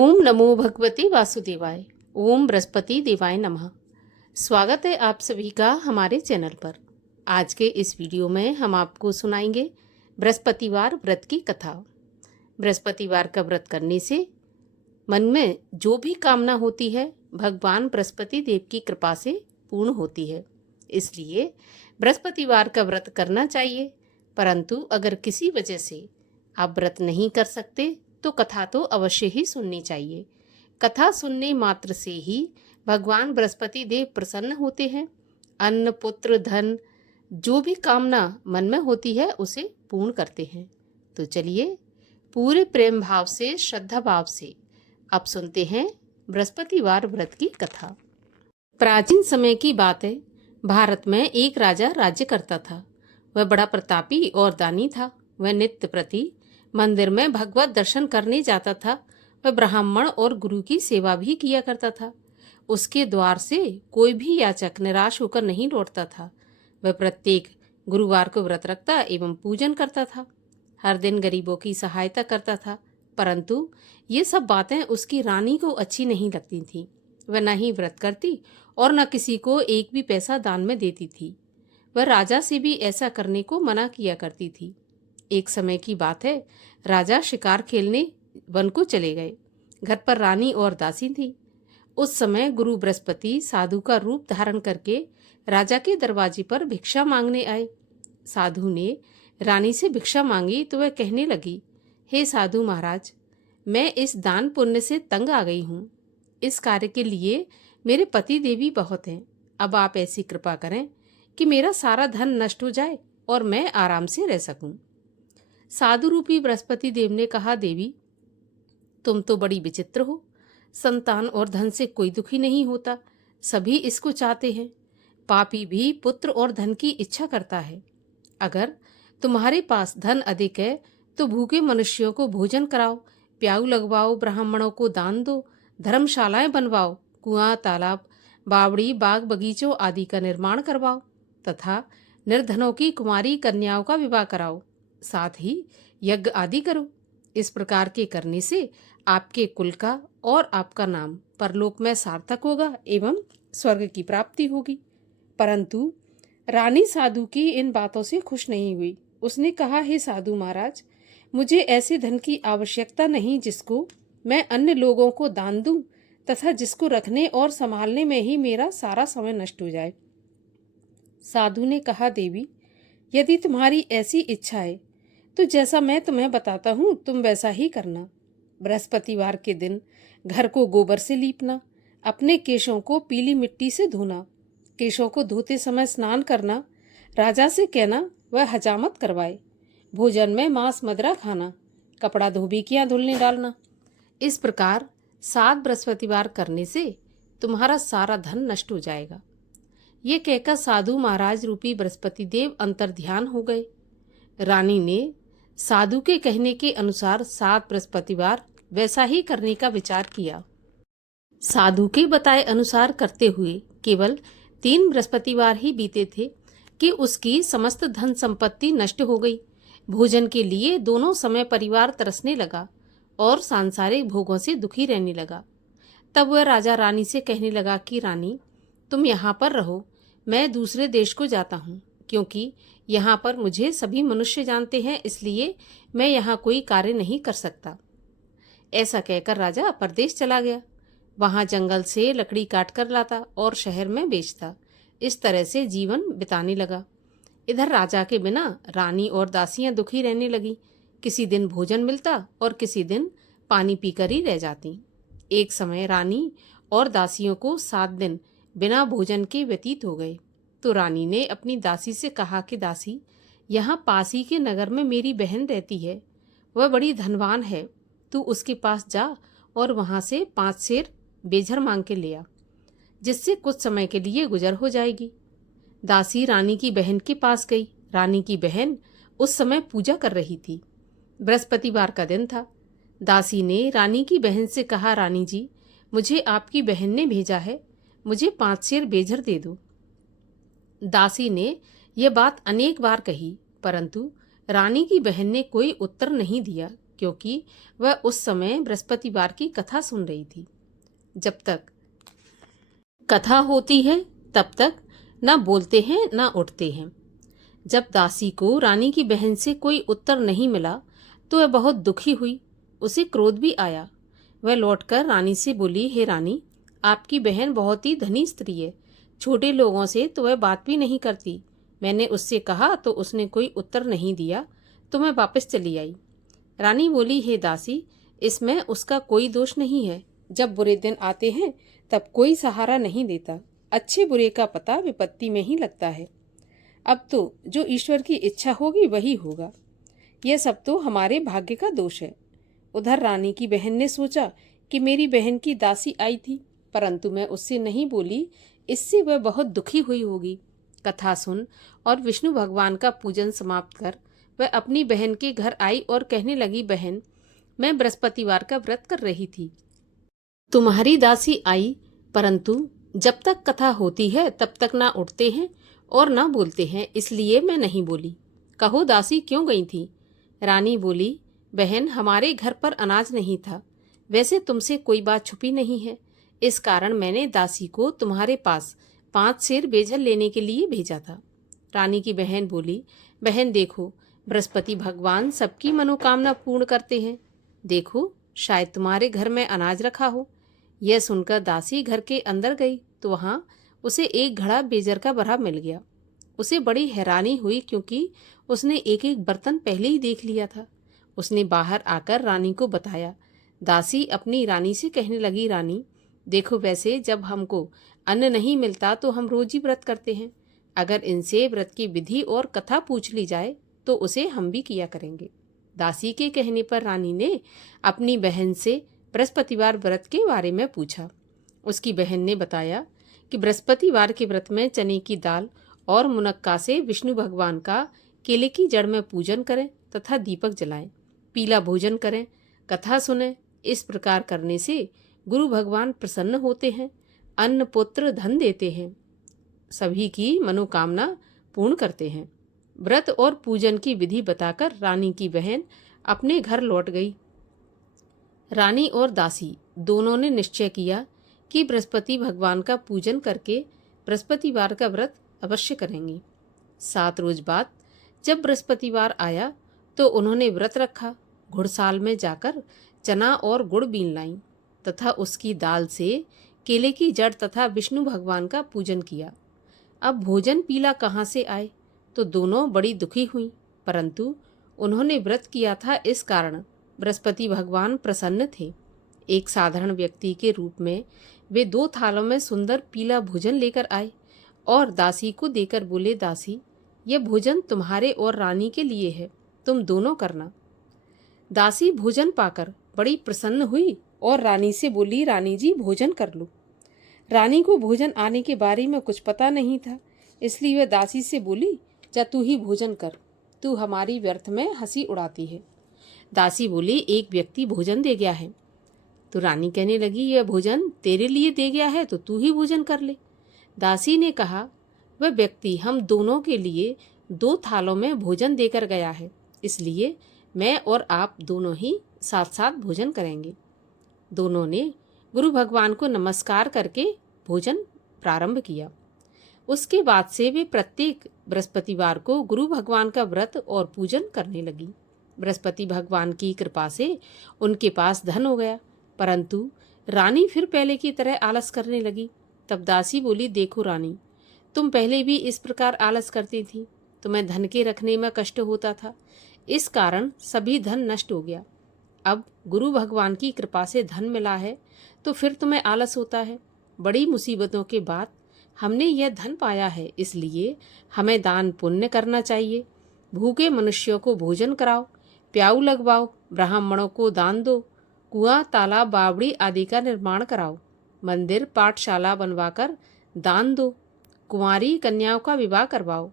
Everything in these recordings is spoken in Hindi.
ओम नमो भगवते वासुदेवाय। ओम बृहस्पति देवाय नमः। स्वागत है आप सभी का हमारे चैनल पर। आज के इस वीडियो में हम आपको सुनाएंगे बृहस्पतिवार व्रत की कथा। बृहस्पतिवार का व्रत करने से मन में जो भी कामना होती है भगवान बृहस्पति देव की कृपा से पूर्ण होती है। इसलिए बृहस्पतिवार का व्रत करना चाहिए। परंतु अगर किसी वजह से आप व्रत नहीं कर सकते तो कथा तो अवश्य ही सुननी चाहिए। कथा सुनने मात्र से ही भगवान बृहस्पति देव प्रसन्न होते हैं। अन्न, पुत्र, धन जो भी कामना मन में होती है उसे पूर्ण करते हैं। तो चलिए पूरे प्रेम भाव से, श्रद्धा भाव से अब सुनते हैं बृहस्पतिवार व्रत की कथा। प्राचीन समय की बात है। भारत में एक राजा राज्य करता था। वह बड़ा प्रतापी और दानी था। वह नित्य प्रति मंदिर में भगवत दर्शन करने जाता था। वह ब्राह्मण और गुरु की सेवा भी किया करता था। उसके द्वार से कोई भी याचक निराश होकर नहीं लौटता था। वह प्रत्येक गुरुवार को व्रत रखता एवं पूजन करता था। हर दिन गरीबों की सहायता करता था। परंतु ये सब बातें उसकी रानी को अच्छी नहीं लगती थीं। वह न ही व्रत करती और न किसी को एक भी पैसा दान में देती थी। वह राजा से भी ऐसा करने को मना किया करती थी। एक समय की बात है, राजा शिकार खेलने वन को चले गए। घर पर रानी और दासी थी। उस समय गुरु बृहस्पति साधु का रूप धारण करके राजा के दरवाजे पर भिक्षा मांगने आए। साधु ने रानी से भिक्षा मांगी तो वह कहने लगी, हे साधु महाराज, मैं इस दान पुण्य से तंग आ गई हूँ। इस कार्य के लिए मेरे पति देवी बहुत हैं। अब आप ऐसी कृपा करें कि मेरा सारा धन नष्ट हो जाए और मैं आराम से रह सकूं। साधु रूपी बृहस्पति देव ने कहा, देवी तुम तो बड़ी विचित्र हो। संतान और धन से कोई दुखी नहीं होता, सभी इसको चाहते हैं। पापी भी पुत्र और धन की इच्छा करता है। अगर तुम्हारे पास धन अधिक है तो भूखे मनुष्यों को भोजन कराओ, प्याऊ लगवाओ, ब्राह्मणों को दान दो, धर्मशालाएं बनवाओ, कुआं, तालाब, बावड़ी, बाग बगीचों आदि का निर्माण करवाओ तथा निर्धनों की कुमारी कन्याओं का विवाह कराओ। साथ ही यज्ञ आदि करो। इस प्रकार के करने से आपके कुल का और आपका नाम परलोक में सार्थक होगा एवं स्वर्ग की प्राप्ति होगी। परंतु रानी साधु की इन बातों से खुश नहीं हुई। उसने कहा, हे साधु महाराज, मुझे ऐसे धन की आवश्यकता नहीं जिसको मैं अन्य लोगों को दान दूं तथा जिसको रखने और संभालने में ही मेरा सारा समय नष्ट हो जाए। साधु ने कहा, देवी यदि तुम्हारी ऐसी इच्छा है तो जैसा मैं तुम्हें बताता हूँ तुम वैसा ही करना। बृहस्पतिवार के दिन घर को गोबर से लीपना, अपने केशों को पीली मिट्टी से धोना, केशों को धोते समय स्नान करना, राजा से कहना वह हजामत करवाए, भोजन में मांस मदिरा खाना, कपड़ा धोबिकियाँ धुलने डालना। इस प्रकार 7 बृहस्पतिवार करने से तुम्हारा सारा धन नष्ट हो जाएगा। ये कहकर साधु महाराज रूपी बृहस्पति देव अंतर्ध्यान हो गए। रानी ने साधु के कहने के अनुसार 7 बृहस्पतिवार वैसा ही करने का विचार किया। साधु के बताए अनुसार करते हुए केवल 3 बृहस्पतिवार ही बीते थे कि उसकी समस्त धन संपत्ति नष्ट हो गई। भोजन के लिए दोनों समय परिवार तरसने लगा और सांसारिक भोगों से दुखी रहने लगा। तब वह राजा रानी से कहने लगा कि रानी, तुम यहाँ पर रहो, मैं दूसरे देश को जाता हूँ, क्योंकि यहाँ पर मुझे सभी मनुष्य जानते हैं, इसलिए मैं यहाँ कोई कार्य नहीं कर सकता। ऐसा कहकर राजा परदेश चला गया। वहाँ जंगल से लकड़ी काट कर लाता और शहर में बेचता। इस तरह से जीवन बिताने लगा। इधर राजा के बिना रानी और दासियां दुखी रहने लगी। किसी दिन भोजन मिलता और किसी दिन पानी पीकर ही रह जाती। एक समय रानी और दासियों को 7 दिन बिना भोजन के व्यतीत हो गए। तो रानी ने अपनी दासी से कहा कि दासी, यहाँ पास ही के नगर में मेरी बहन रहती है, वह बड़ी धनवान है, तू उसके पास जा और वहाँ से 5 सेर बेझर मांग के ले आ, जिससे कुछ समय के लिए गुजर हो जाएगी। दासी रानी की बहन के पास गई। रानी की बहन उस समय पूजा कर रही थी। बृहस्पतिवार का दिन था। दासी ने रानी की बहन से कहा, रानी जी, मुझे आपकी बहन ने भेजा है, मुझे 5 सेर बेझर दे दो। दासी ने यह बात अनेक बार कही, परंतु रानी की बहन ने कोई उत्तर नहीं दिया, क्योंकि वह उस समय बृहस्पतिवार की कथा सुन रही थी। जब तक कथा होती है तब तक न बोलते हैं न उठते हैं। जब दासी को रानी की बहन से कोई उत्तर नहीं मिला तो वह बहुत दुखी हुई। उसे क्रोध भी आया। वह लौटकर रानी से बोली, हे रानी, आपकी बहन बहुत ही धनी स्त्री है। छोटे लोगों से तो वह बात भी नहीं करती। मैंने उससे कहा तो उसने कोई उत्तर नहीं दिया, तो मैं वापस चली आई। रानी बोली, हे दासी, इसमें उसका कोई दोष नहीं है। जब बुरे दिन आते हैं तब कोई सहारा नहीं देता। अच्छे बुरे का पता विपत्ति में ही लगता है। अब तो जो ईश्वर की इच्छा होगी वही होगा। यह सब तो हमारे भाग्य का दोष है। उधर रानी की बहन ने सोचा कि मेरी बहन की दासी आई थी, परंतु मैं उससे नहीं बोली, इससे वह बहुत दुखी हुई होगी। कथा सुन और विष्णु भगवान का पूजन समाप्त कर वह अपनी बहन के घर आई और कहने लगी, बहन, मैं बृहस्पतिवार का व्रत कर रही थी। तुम्हारी दासी आई, परंतु जब तक कथा होती है तब तक ना उठते हैं और ना बोलते हैं, इसलिए मैं नहीं बोली। कहो दासी क्यों गई थी? रानी बोली, बहन, हमारे घर पर अनाज नहीं था। वैसे तुमसे कोई बात छुपी नहीं है, इस कारण मैंने दासी को तुम्हारे पास 5 सेर बेजल लेने के लिए भेजा था। रानी की बहन बोली, बहन देखो, बृहस्पति भगवान सबकी मनोकामना पूर्ण करते हैं। देखो, शायद तुम्हारे घर में अनाज रखा हो। यह सुनकर दासी घर के अंदर गई तो वहाँ उसे एक घड़ा बेजर का भरा मिल गया। उसे बड़ी हैरानी हुई क्योंकि उसने एक एक बर्तन पहले ही देख लिया था। उसने बाहर आकर रानी को बताया। दासी अपनी रानी से कहने लगी, रानी देखो, वैसे जब हमको अन्न नहीं मिलता तो हम रोज ही व्रत करते हैं। अगर इनसे व्रत की विधि और कथा पूछ ली जाए तो उसे हम भी किया करेंगे। दासी के कहने पर रानी ने अपनी बहन से बृहस्पतिवार व्रत के बारे में पूछा। उसकी बहन ने बताया कि बृहस्पतिवार के व्रत में चने की दाल और मुनक्का से विष्णु भगवान का केले की जड़ में पूजन करें तथा दीपक जलाएं, पीला भोजन करें, कथा सुनें। इस प्रकार करने से गुरु भगवान प्रसन्न होते हैं, अन्न पुत्र धन देते हैं, सभी की मनोकामना पूर्ण करते हैं। व्रत और पूजन की विधि बताकर रानी की बहन अपने घर लौट गई। रानी और दासी दोनों ने निश्चय किया कि बृहस्पति भगवान का पूजन करके बृहस्पतिवार का व्रत अवश्य करेंगे। 7 रोज बाद जब बृहस्पतिवार आया तो उन्होंने व्रत रखा। घुड़साल में जाकर चना और गुड़ बीन लाईं तथा उसकी दाल से केले की जड़ तथा विष्णु भगवान का पूजन किया। अब भोजन पीला कहाँ से आए, तो दोनों बड़ी दुखी हुई, परंतु उन्होंने व्रत किया था, इस कारण बृहस्पति भगवान प्रसन्न थे। एक साधारण व्यक्ति के रूप में वे 2 थालों में सुंदर पीला भोजन लेकर आए और दासी को देकर बोले, दासी, यह भोजन तुम्हारे और रानी के लिए है, तुम दोनों करना। दासी भोजन पाकर बड़ी प्रसन्न हुई और रानी से बोली, रानी जी भोजन कर लो। रानी को भोजन आने के बारे में कुछ पता नहीं था, इसलिए वह दासी से बोली, जा तू ही भोजन कर, तू हमारी व्यर्थ में हंसी उड़ाती है। दासी बोली, एक व्यक्ति भोजन दे गया है। तो रानी कहने लगी, यह भोजन तेरे लिए दे गया है तो तू ही भोजन कर ले। दासी ने कहा, वह व्यक्ति हम दोनों के लिए 2 थालों में भोजन देकर गया है, इसलिए मैं और आप दोनों ही साथ साथ भोजन करेंगे। दोनों ने गुरु भगवान को नमस्कार करके भोजन प्रारंभ किया। उसके बाद से वे प्रत्येक बृहस्पतिवार को गुरु भगवान का व्रत और पूजन करने लगी। बृहस्पति भगवान की कृपा से उनके पास धन हो गया, परंतु रानी फिर पहले की तरह आलस करने लगी। तब दासी बोली, देखो रानी, तुम पहले भी इस प्रकार आलस करती थी, तुम्हें धन के रखने में कष्ट होता था, इस कारण सभी धन नष्ट हो गया। अब गुरु भगवान की कृपा से धन मिला है तो फिर तुम्हें आलस होता है। बड़ी मुसीबतों के बाद हमने यह धन पाया है, इसलिए हमें दान पुण्य करना चाहिए। भूखे मनुष्यों को भोजन कराओ, प्याऊ लगवाओ, ब्राह्मणों को दान दो, कुआं, तालाब, बावड़ी आदि का निर्माण कराओ, मंदिर, पाठशाला बनवाकर दान दो, कुंवारी कन्याओं का विवाह करवाओ।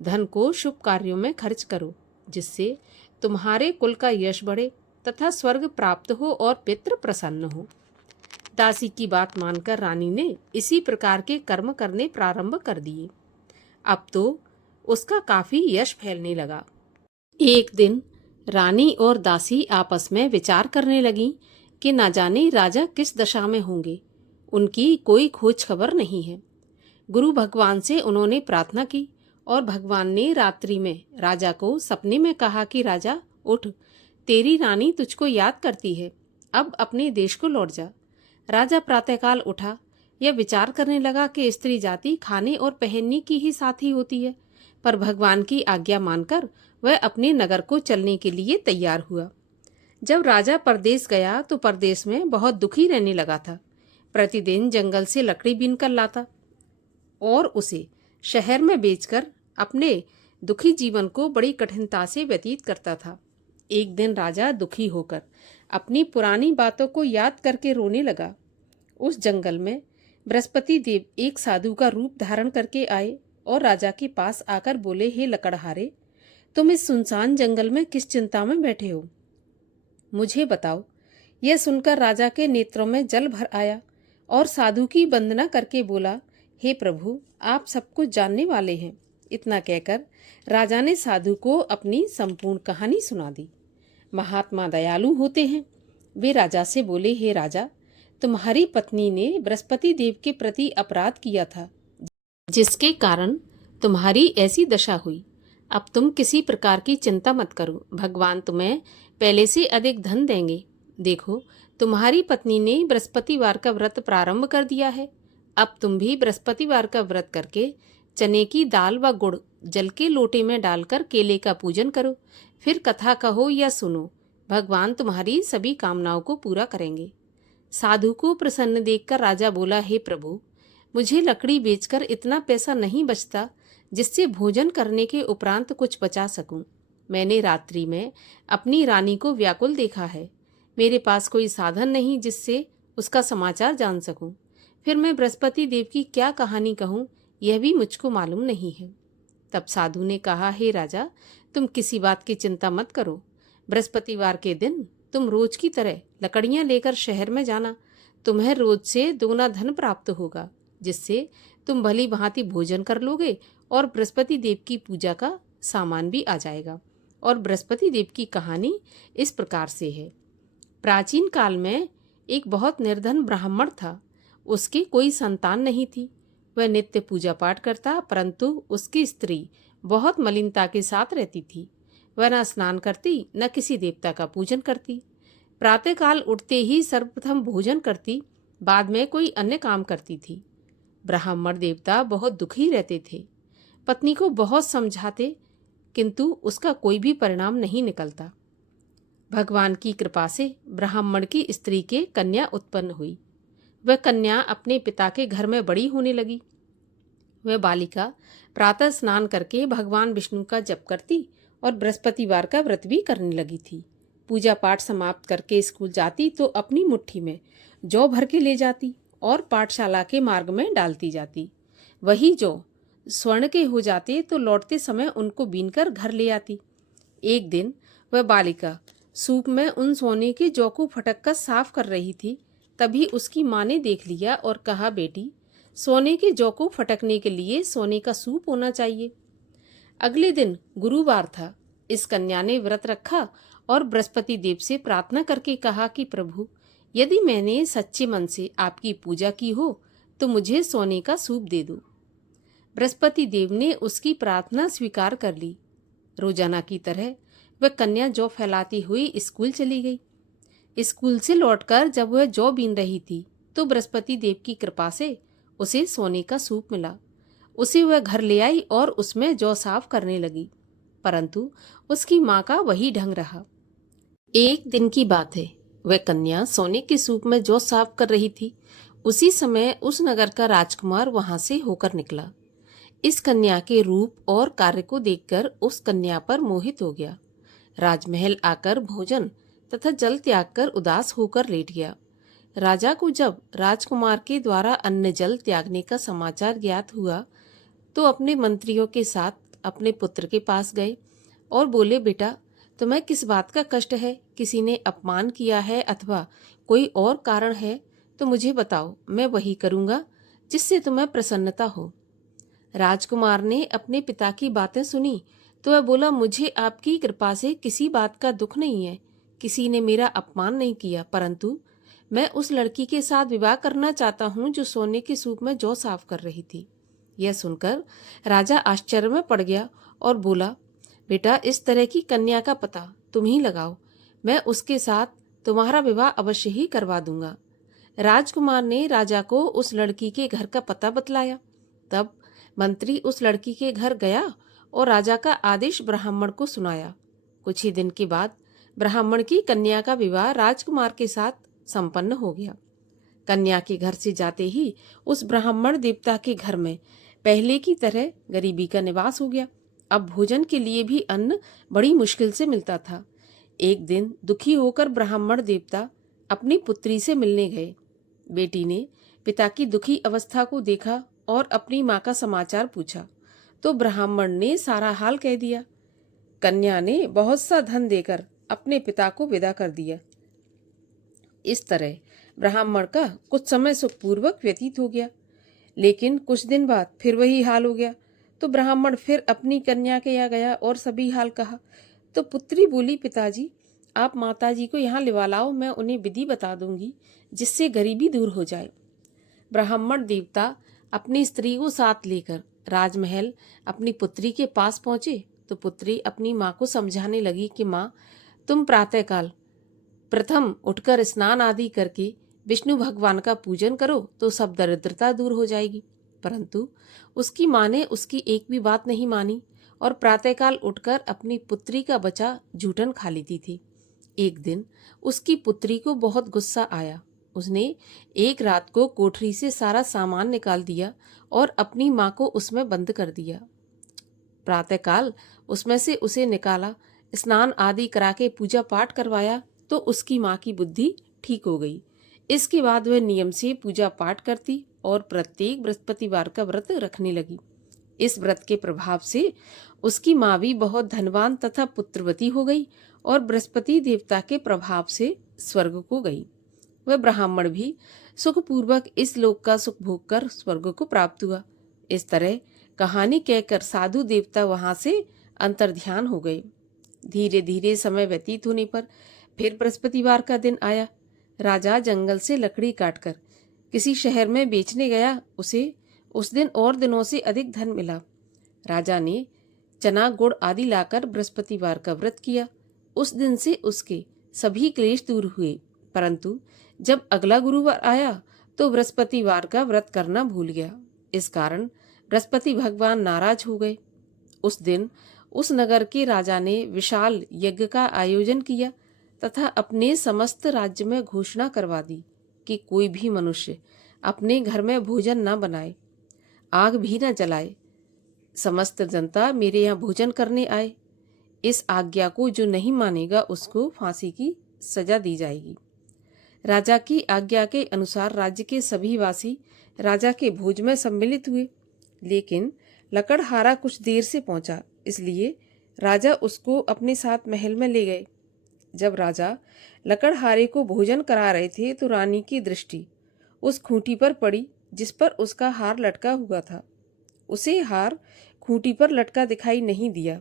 धन को शुभ कार्यों में खर्च करो, जिससे तुम्हारे कुल का यश बढ़े तथा स्वर्ग प्राप्त हो और पितृ प्रसन्न हो। दासी की बात मानकर रानी ने इसी प्रकार के कर्म करने प्रारंभ कर दिए। अब तो उसका काफी यश फैलने लगा। एक दिन रानी और दासी आपस में विचार करने लगीं कि ना जाने राजा किस दशा में होंगे। उनकी कोई खोज खबर नहीं है। गुरु भगवान से उन्होंने प्रार्थना की और भगवान ने रात्रि में राजा को सपने में कहा कि राजा उठ, तेरी रानी तुझको याद करती है, अब अपने देश को लौट जा। राजा प्रातःकाल उठा। यह विचार करने लगा कि स्त्री जाति खाने और पहनने की ही साथी होती है, पर भगवान की आज्ञा मानकर वह अपने नगर को चलने के लिए तैयार हुआ। जब राजा परदेश गया तो परदेश में बहुत दुखी रहने लगा था। प्रतिदिन जंगल से लकड़ी बीन कर लाता और उसे शहर में बेचकर अपने दुखी जीवन को बड़ी कठिनता से व्यतीत करता था। एक दिन राजा दुखी होकर अपनी पुरानी बातों को याद करके रोने लगा। उस जंगल में बृहस्पति देव एक साधु का रूप धारण करके आए और राजा के पास आकर बोले, हे लकड़हारे, तुम इस सुनसान जंगल में किस चिंता में बैठे हो, मुझे बताओ। यह सुनकर राजा के नेत्रों में जल भर आया और साधु की वंदना करके बोला, हे प्रभु, आप सब कुछ जानने वाले हैं। इतना कहकर राजा ने साधु को अपनी संपूर्ण कहानी सुना दी। महात्मा दयालु होते हैं। वे राजा से बोले, हे राजा, तुम्हारी पत्नी ने बृहस्पति देव के प्रति अपराध किया था, जिसके कारण तुम्हारी ऐसी दशा हुई। अब तुम किसी प्रकार की चिंता मत करो, भगवान तुम्हें पहले से अधिक धन देंगे। देखो, तुम्हारी पत्नी ने बृहस्पतिवार का व्रत प्रारंभ कर दिया है। अब तुम भी बृहस्पतिवार का व्रत करके चने की दाल व गुड़ जल के लोटे में डालकर केले का पूजन करो, फिर कथा कहो या सुनो। भगवान तुम्हारी सभी कामनाओं को पूरा करेंगे। साधु को प्रसन्न देखकर राजा बोला, हे प्रभु, मुझे लकड़ी बेचकर इतना पैसा नहीं बचता जिससे भोजन करने के उपरांत कुछ बचा सकूं। मैंने रात्रि में अपनी रानी को व्याकुल देखा है। मेरे पास कोई साधन नहीं जिससे उसका समाचार जान सकूं। फिर मैं बृहस्पति देव की क्या कहानी कहूं, यह भी मुझको मालूम नहीं है। तब साधु ने कहा, हे राजा, तुम किसी बात की चिंता मत करो। बृहस्पतिवार के दिन तुम रोज की तरह लकड़ियां लेकर शहर में जाना। तुम्हें रोज से दोगुना धन प्राप्त होगा, जिससे तुम भली भांति भोजन कर लोगे और बृहस्पति देव की पूजा का सामान भी आ जाएगा। और बृहस्पति देव की कहानी इस प्रकार से है। प्राचीन काल में एक बहुत निर्धन ब्राह्मण था। उसकी कोई संतान नहीं थी। वह नित्य पूजा पाठ करता, परंतु उसकी स्त्री बहुत मलिनता के साथ रहती थी। वह न स्नान करती, न किसी देवता का पूजन करती। प्रातःकाल उठते ही सर्वप्रथम भोजन करती, बाद में कोई अन्य काम करती थी। ब्राह्मण देवता बहुत दुखी रहते थे। पत्नी को बहुत समझाते, किंतु उसका कोई भी परिणाम नहीं निकलता। भगवान की कृपा से ब्राह्मण की स्त्री के कन्या उत्पन्न हुई। वह कन्या अपने पिता के घर में बड़ी होने लगी। वह बालिका प्रातः स्नान करके भगवान विष्णु का जप करती और बृहस्पतिवार का व्रत भी करने लगी थी। पूजा पाठ समाप्त करके स्कूल जाती तो अपनी मुट्ठी में जौ भर के ले जाती और पाठशाला के मार्ग में डालती जाती। वही जौ स्वर्ण के हो जाते तो लौटते समय उनको बीनकर घर ले आती। एक दिन वह बालिका सूप में उन सोने के जौ को फटक कर साफ कर रही थी। तभी उसकी माँ ने देख लिया और कहा, बेटी, सोने के जौ को फटकने के लिए सोने का सूप होना चाहिए। अगले दिन गुरुवार था। इस कन्या ने व्रत रखा और बृहस्पति देव से प्रार्थना करके कहा कि प्रभु, यदि मैंने सच्चे मन से आपकी पूजा की हो तो मुझे सोने का सूप दे दो। बृहस्पति देव ने उसकी प्रार्थना स्वीकार कर ली। रोजाना की तरह वह कन्या जौ फैलाती हुई स्कूल चली गई। स्कूल से लौटकर जब वह जौ बीन रही थी तो बृहस्पति देव की कृपा से उसे सोने का सूप मिला। उसे वह घर ले आई और उसमें जौ साफ करने लगी, परंतु उसकी माँ का वही ढंग रहा। एक दिन की बात है, वह कन्या सोने के सूप में जौ साफ कर रही थी। उसी समय उस नगर का राजकुमार वहां से होकर निकला। इस कन्या के रूप और कार्य को देखकर उस कन्या पर मोहित हो गया। राजमहल आकर भोजन तथा जल त्याग कर उदास होकर लेट गया। राजा को जब राजकुमार के द्वारा अन्न जल त्यागने का समाचार ज्ञात हुआ तो अपने मंत्रियों के साथ अपने पुत्र के पास गए और बोले, बेटा, तुम्हें किस बात का कष्ट है? किसी ने अपमान किया है अथवा कोई और कारण है तो मुझे बताओ, मैं वही करूँगा जिससे तुम्हें प्रसन्नता हो। राजकुमार ने अपने पिता की बातें सुनी तो वह बोला, मुझे आपकी कृपा से किसी बात का दुख नहीं है, किसी ने मेरा अपमान नहीं किया, परंतु मैं उस लड़की के साथ विवाह करना चाहता हूँ जो सोने के सूप में जौ साफ कर रही थी। यह सुनकर राजा आश्चर्य में पड़ गया और बोला, बेटा, इस तरह की कन्या का पता तुम ही लगाओ, मैं उसके साथ तुम्हारा विवाह अवश्य ही करवा दूंगा। राजकुमार ने राजा को उस लड़की के घर का पता बतलाया। तब मंत्री उस लड़की के घर गया और राजा का आदेश ब्राह्मण को सुनाया। कुछ ही दिन के बाद ब्राह्मण की कन्या का विवाह राजकुमार के साथ संपन्न हो गया। कन्या के घर से जाते ही उस ब्राह्मण देवता के घर में पहले की तरह गरीबी का निवास हो गया। अब भोजन के लिए भी अन्न बड़ी मुश्किल से मिलता था। एक दिन दुखी होकर ब्राह्मण देवता अपनी पुत्री से मिलने गए। बेटी ने पिता की दुखी अवस्था को देखा और अपनी माँ का समाचार पूछा तो ब्राह्मण ने सारा हाल कह दिया। कन्या ने बहुत सा धन देकर अपने पिता को विदा कर दिया। इस तरह ब्राह्मण का कुछ समय सुखपूर्वक व्यतीत हो गया, लेकिन कुछ दिन बाद फिर वही हाल हो गया। तो ब्राह्मण फिर अपनी कन्या के यहाँ गया और सभी हाल कहा। तो पुत्री बोली, पिताजी, आप माताजी को यहाँ लिवा लाओ, मैं उन्हें विधि बता दूंगी जिससे गरीबी दूर हो जाए। ब्राह्मण देवता अपनी स्त्री को साथ लेकर राजमहल अपनी पुत्री के पास पहुंचे तो पुत्री अपनी माँ को समझाने लगी कि माँ, तुम प्रातःकाल प्रथम उठकर स्नान आदि करके विष्णु भगवान का पूजन करो तो सब दरिद्रता दूर हो जाएगी। परंतु उसकी माँ ने उसकी एक भी बात नहीं मानी और प्रातःकाल उठकर अपनी पुत्री का बचा जूठन खा लेती थी। एक दिन उसकी पुत्री को बहुत गुस्सा आया। उसने एक रात को कोठरी से सारा सामान निकाल दिया और अपनी माँ को उसमें बंद कर दिया। प्रातःकाल उसमें से उसे निकाला, स्नान आदि करा के पूजा पाठ करवाया तो उसकी माँ की बुद्धि ठीक हो गई। इसके बाद वह नियम से पूजा पाठ करती और प्रत्येक बृहस्पतिवार का व्रत रखने लगी। इस व्रत के प्रभाव से उसकी माँ भी बहुत धनवान तथा पुत्रवती हो गई और बृहस्पति देवता के प्रभाव से स्वर्ग को गई। वह ब्राह्मण भी सुखपूर्वक इस लोक का सुख भोग कर स्वर्ग को प्राप्त हुआ। इस तरह कहानी कहकर साधु देवता वहां से अंतर्ध्यान हो गए। धीरे धीरे समय व्यतीत होने पर फिर बृहस्पतिवार का दिन आया। राजा जंगल से लकड़ी काटकर किसी शहर में बेचने गया। उसे उस दिन और दिनों से अधिक धन मिला। राजा ने चना गुड़ आदि लाकर बृहस्पतिवार का व्रत किया। उस दिन से उसके सभी क्लेश दूर हुए, परंतु जब अगला गुरुवार आया तो बृहस्पतिवार का व्रत करना भूल गया। इस कारण बृहस्पति भगवान नाराज हो गए। उस दिन उस नगर के राजा ने विशाल यज्ञ का आयोजन किया तथा अपने समस्त राज्य में घोषणा करवा दी कि कोई भी मनुष्य अपने घर में भोजन न बनाए, आग भी न जलाए। समस्त जनता मेरे यहाँ भोजन करने आए। इस आज्ञा को जो नहीं मानेगा उसको फांसी की सजा दी जाएगी। राजा की आज्ञा के अनुसार राज्य के सभी वासी राजा के भोज में सम्मिलित हुए, लेकिन लकड़हारा कुछ देर से पहुंचा, इसलिए राजा उसको अपने साथ महल में ले गए। जब राजा लकड़हारे को भोजन करा रहे थे तो रानी की दृष्टि उस खूंटी पर पड़ी जिस पर उसका हार लटका हुआ था। उसे हार खूंटी पर लटका दिखाई नहीं दिया।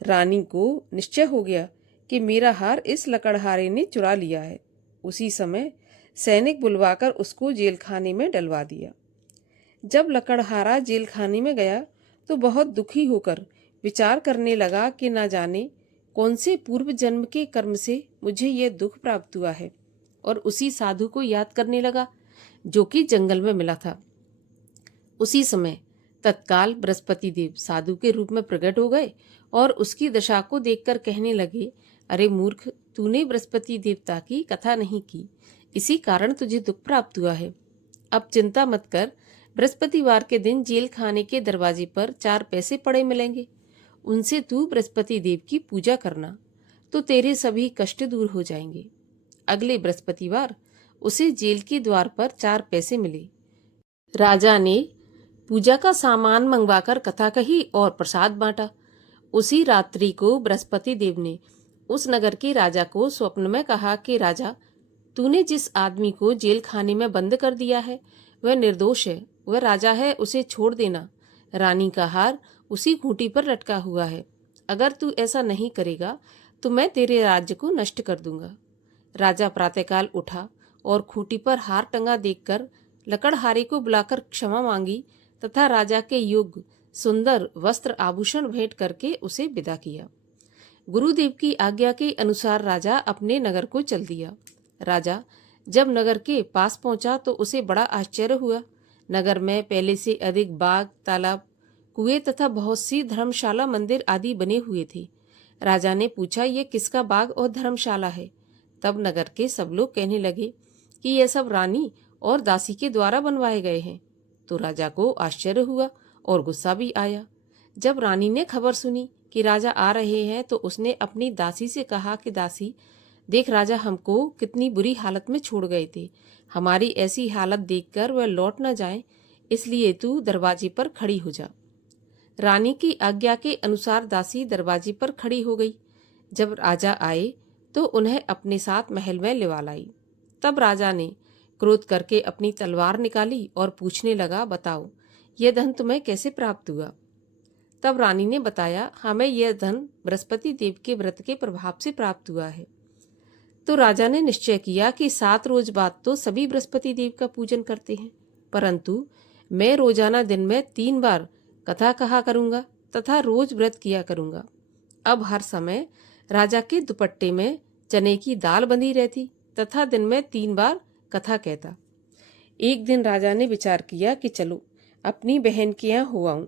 रानी को निश्चय हो गया कि मेरा हार इस लकड़हारे ने चुरा लिया है। उसी समय सैनिक बुलवाकर उसको जेलखाने में डलवा दिया। जब लकड़हारा जेलखाने में गया तो बहुत दुखी होकर विचार करने लगा कि ना जाने कौन से पूर्व जन्म के कर्म से मुझे यह दुख प्राप्त हुआ है, और उसी साधु को याद करने लगा जो कि जंगल में मिला था। उसी समय तत्काल बृहस्पति देव साधु के रूप में प्रकट हो गए और उसकी दशा को देखकर कहने लगे, अरे मूर्ख, तूने बृहस्पति देवता की कथा नहीं की, इसी कारण तुझे दुख प्राप्त हुआ है। अब चिंता मत कर, बृहस्पतिवार के दिन जेल खाने के दरवाजे पर 4 पैसे पड़े मिलेंगे, उनसे तू बृहस्पति देव की पूजा करना तो तेरे सभी कष्ट दूर हो जाएंगे। अगले बृहस्पतिवार उसे जेल के द्वार पर 4 पैसे मिले। राजा ने पूजा का सामान मंगवाकर कथा कही और प्रसाद बांटा। उसी रात्रि को बृहस्पति देव ने उस नगर के राजा को स्वप्न में कहा कि राजा, तूने जिस आदमी को जेल खाने में बंद कर दिया है वह निर्दोष है, वह राजा है, उसे छोड़ देना। रानी का हार उसी खूंटी पर लटका हुआ है। अगर तू ऐसा नहीं करेगा तो मैं तेरे राज्य को नष्ट कर दूंगा। राजा प्रातःकाल उठा और खूंटी पर हार टंगा देखकर लकड़हारे को बुलाकर क्षमा मांगी तथा राजा के योग्य सुंदर वस्त्र आभूषण भेंट करके उसे विदा किया। गुरुदेव की आज्ञा के अनुसार राजा अपने नगर को चल दिया। राजा जब नगर के पास पहुंचा तो उसे बड़ा आश्चर्य हुआ। नगर में पहले से अधिक बाग, तालाब, कुएं तथा बहुत सी धर्मशाला, मंदिर आदि बने हुए थे। राजा ने पूछा, ये किसका बाग और धर्मशाला है? तब नगर के सब लोग कहने लगे कि यह सब रानी और दासी के द्वारा बनवाए गए हैं। तो राजा को आश्चर्य हुआ और गुस्सा भी आया। जब रानी ने खबर सुनी कि राजा आ रहे हैं तो उसने अपनी दासी से कहा कि दासी, देख राजा हमको कितनी बुरी हालत में छोड़ गए थे। हमारी ऐसी हालत देखकर वह लौट न जाए, इसलिए तू दरवाजे पर खड़ी हो जा। रानी की आज्ञा के अनुसार दासी दरवाजे पर खड़ी हो गई। जब राजा आए तो उन्हें अपने साथ महल में लिवा लाई। तब राजा ने क्रोध करके अपनी तलवार निकाली और पूछने लगा, बताओ यह धन तुम्हें कैसे प्राप्त हुआ? तब रानी ने बताया, हमें यह धन बृहस्पति देव के व्रत के प्रभाव से प्राप्त हुआ है। तो राजा ने निश्चय किया कि 7 रोज बाद तो सभी बृहस्पति देव का पूजन करते हैं, परंतु मैं रोजाना दिन में 3 बार कथा कहा करूंगा तथा रोज व्रत किया करूंगा। अब हर समय राजा के दुपट्टे में चने की दाल बंधी रहती तथा दिन में 3 बार कथा कहता। एक दिन राजा ने विचार किया कि चलो अपनी बहन के यहाँ हो आऊं।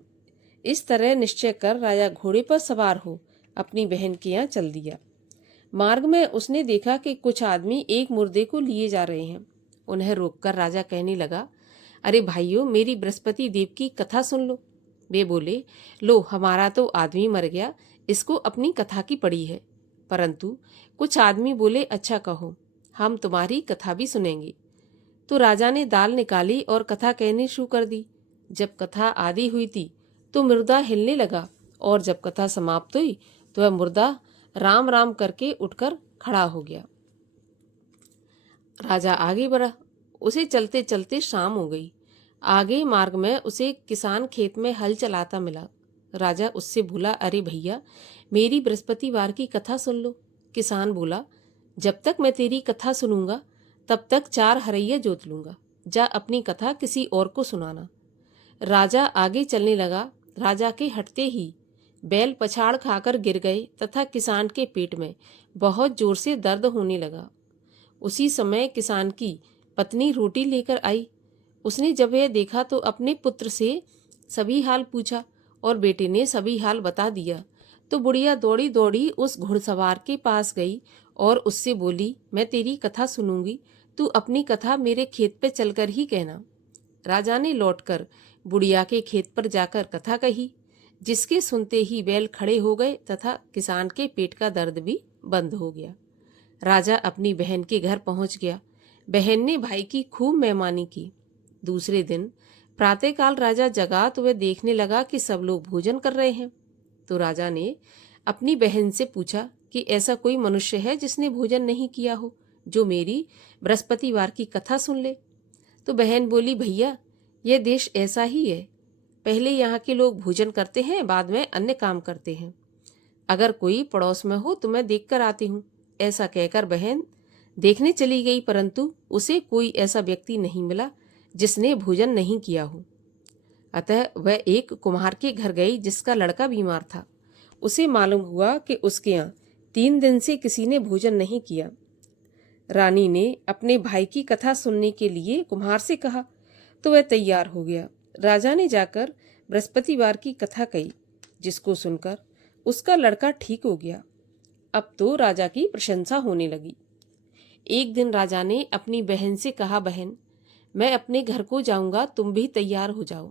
इस तरह निश्चय कर राजा घोड़े पर सवार हो अपनी बहन के यहाँ चल दिया। मार्ग में उसने देखा कि कुछ आदमी एक मुर्दे को लिए जा रहे हैं। उन्हें रोककर राजा कहने लगा, अरे भाइयों, मेरी बृहस्पति देव की कथा सुन लो। वे बोले, लो हमारा तो आदमी मर गया, इसको अपनी कथा की पड़ी है। परंतु कुछ आदमी बोले, अच्छा कहो, हम तुम्हारी कथा भी सुनेंगे। तो राजा ने दाल निकाली और कथा कहनी शुरू कर दी। जब कथा आदि हुई थी तो मुर्दा हिलने लगा और जब कथा समाप्त हुई तो वह मुर्दा राम राम करके उठकर खड़ा हो गया। राजा आगे बढ़ा। उसे चलते चलते शाम हो गई। आगे मार्ग में उसे किसान खेत में हल चलाता मिला। राजा उससे बोला, अरे भैया, मेरी बृहस्पतिवार की कथा सुन लो। किसान बोला, जब तक मैं तेरी कथा सुनूंगा तब तक 4 हरैया जोत लूंगा। जा अपनी कथा किसी और को सुनाना। राजा आगे चलने लगा। राजा के हटते ही बैल पछाड़ खाकर गिर गए तथा किसान के पेट में बहुत जोर से दर्द होने लगा। उसी समय किसान की पत्नी रोटी लेकर आई। उसने जब यह देखा तो अपने पुत्र से सभी हाल पूछा और बेटे ने सभी हाल बता दिया। तो बुढ़िया दौड़ी दौड़ी उस घुड़सवार के पास गई और उससे बोली, मैं तेरी कथा सुनूंगी, तू अपनी कथा मेरे खेत पे चलकर ही कहना। राजा ने लौटकर बुढ़िया के खेत पर जाकर कथा कही, जिसके सुनते ही बैल खड़े हो गए तथा किसान के पेट का दर्द भी बंद हो गया। राजा अपनी बहन के घर पहुंच गया। बहन ने भाई की खूब मेहमानी की। दूसरे दिन प्रातःकाल राजा जगा तो वह देखने लगा कि सब लोग भोजन कर रहे हैं। तो राजा ने अपनी बहन से पूछा कि ऐसा कोई मनुष्य है जिसने भोजन नहीं किया हो, जो मेरी बृहस्पतिवार की कथा सुन ले। तो बहन बोली, भैया, यह देश ऐसा ही है। पहले यहाँ के लोग भोजन करते हैं, बाद में अन्य काम करते हैं। अगर कोई पड़ोस में हो तो मैं देखकर आती हूँ। ऐसा कहकर बहन देखने चली गई, परंतु उसे कोई ऐसा व्यक्ति नहीं मिला जिसने भोजन नहीं किया हो। अतः वह एक कुम्हार के घर गई जिसका लड़का बीमार था। उसे मालूम हुआ कि उसके यहाँ 3 दिन से किसी ने भोजन नहीं किया। रानी ने अपने भाई की कथा सुनने के लिए कुम्हार से कहा तो वह तैयार हो गया। राजा ने जाकर बृहस्पतिवार की कथा कही, जिसको सुनकर उसका लड़का ठीक हो गया। अब तो राजा की प्रशंसा होने लगी। एक दिन राजा ने अपनी बहन से कहा, बहन, मैं अपने घर को जाऊंगा, तुम भी तैयार हो जाओ।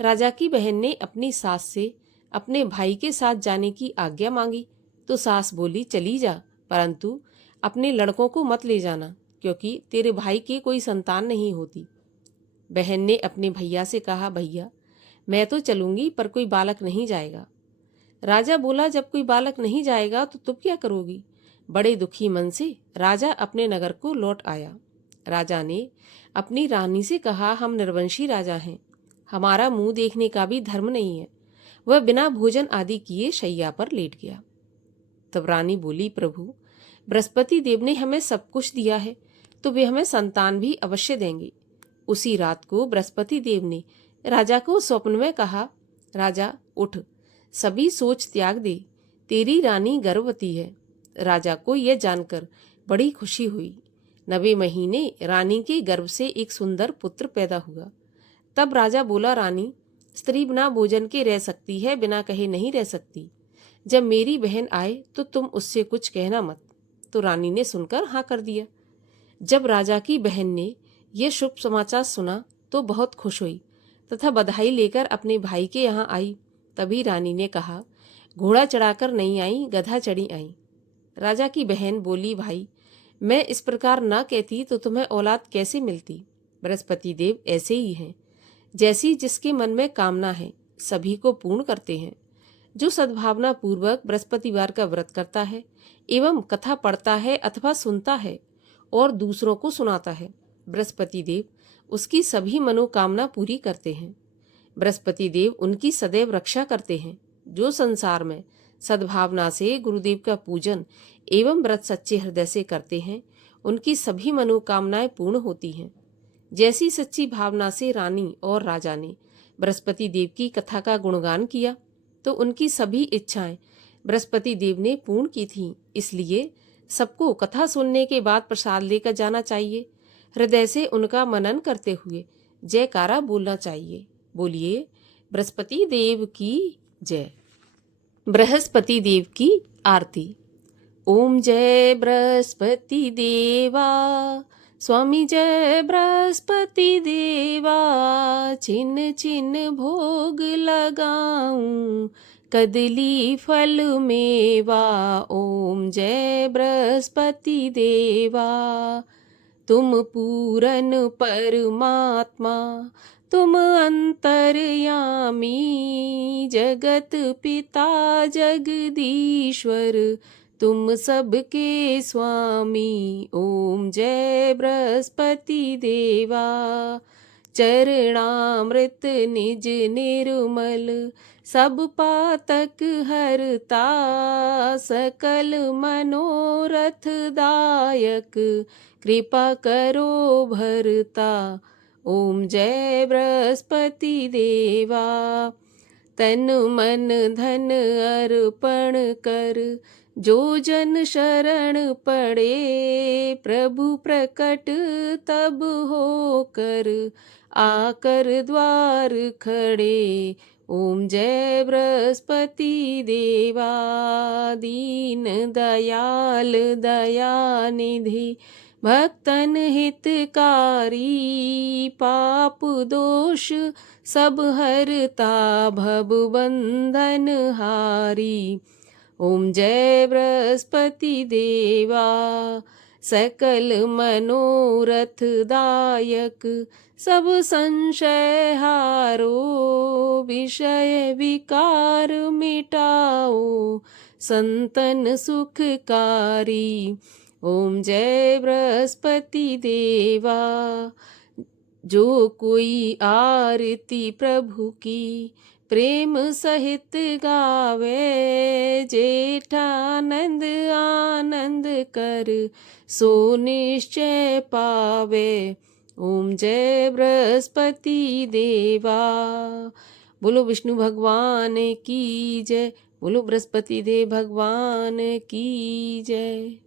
राजा की बहन ने अपनी सास से अपने भाई के साथ जाने की आज्ञा मांगी तो सास बोली, चली जा, परंतु अपने लड़कों को मत ले जाना, क्योंकि तेरे भाई के कोई संतान नहीं होती। बहन ने अपने भैया से कहा, भैया, मैं तो चलूंगी पर कोई बालक नहीं जाएगा। राजा बोला, जब कोई बालक नहीं जाएगा तो तुम क्या करोगी? बड़े दुखी मन से राजा अपने नगर को लौट आया। राजा ने अपनी रानी से कहा, हम निर्वंशी राजा हैं, हमारा मुंह देखने का भी धर्म नहीं है, वह बिना भोजन आदि किए शैया पर लेट गया। तब रानी बोली, प्रभु, बृहस्पति देव ने हमें सब कुछ दिया है, तो वे हमें संतान भी अवश्य देंगे। उसी रात को बृहस्पति देव ने राजा को स्वप्न में कहा, राजा उठ, सभी सोच त्याग दे, तेरी रानी गर्भवती है। राजा को यह जानकर बड़ी खुशी हुई। 9वें महीने रानी के गर्भ से एक सुंदर पुत्र पैदा हुआ। तब राजा बोला, रानी, स्त्री बिना भोजन के रह सकती है, बिना कहे नहीं रह सकती। जब मेरी बहन आए तो तुम उससे कुछ कहना मत। तो रानी ने सुनकर हाँ कर दिया। जब राजा की बहन ने यह शुभ समाचार सुना तो बहुत खुश हुई तथा बधाई लेकर अपने भाई के यहाँ आई। तभी रानी ने कहा, घोड़ा चढ़ाकर नहीं आई, गधा चढ़ी आई। राजा की बहन बोली, भाई, मैं इस प्रकार न कहती तो तुम्हें औलाद कैसे मिलती। बृहस्पति देव ऐसे ही हैं, जैसी जिसके मन में कामना है सभी को पूर्ण करते हैं। जो सद्भावना पूर्वक बृहस्पतिवार का व्रत करता है एवं कथा पढ़ता है अथवा सुनता है और दूसरों को सुनाता है, बृहस्पति देव उसकी सभी मनोकामना पूरी करते हैं। बृहस्पति देव उनकी सदैव रक्षा करते हैं। जो संसार में सद्भावना से गुरुदेव का पूजन एवं व्रत सच्चे हृदय से करते हैं, उनकी सभी मनोकामनाएं पूर्ण होती हैं। जैसी सच्ची भावना से रानी और राजा ने बृहस्पति देव की कथा का गुणगान किया तो उनकी सभी इच्छाएं बृहस्पति देव ने पूर्ण की थीं। इसलिए सबको कथा सुनने के बाद प्रसाद लेकर जाना चाहिए। हृदय से उनका मनन करते हुए जयकारा बोलना चाहिए। बोलिए, बृहस्पति देव की जय। बृहस्पति देव की आरती। ओम जय बृहस्पति देवा, स्वामी जय बृहस्पति देवा। छिन छिन भोग लगाऊं, कदली फल मेवा। ओम जय बृहस्पति देवा। तुम पूरन परमात्मा, तुम अंतर्यामी। जगत पिता जगदीश्वर, तुम सबके स्वामी। ओम जय बृहस्पति देवा। चरणामृत निज निर्मल, सब पातक हरता। सकल मनोरथ दायक, कृपा करो भरता। ओम जय बृहस्पति देवा। तन मन धन अर्पण कर, जो जन शरण पड़े। प्रभु प्रकट तब होकर, आकर द्वार खड़े। ओम जय बृहस्पति देवा। दीन दयाल दयानिधि, भक्तन हितकारी। पाप दोष सब हरता, भव बंधन हारी। ओम जय बृहस्पति देवा। सकल मनोरथ दायक, सब संशय हारो। विषय विकार मिटाओ, संतन सुखकारी। ओम जय बृहस्पति देवा। जो कोई आरती प्रभु की, प्रेम सहित गावे। जेठानंद आनंद कर, सो निश्चय पावे। ओम जय बृहस्पति देवा। बोलो विष्णु भगवान की जय। बोलो बृहस्पति देव भगवान की जय।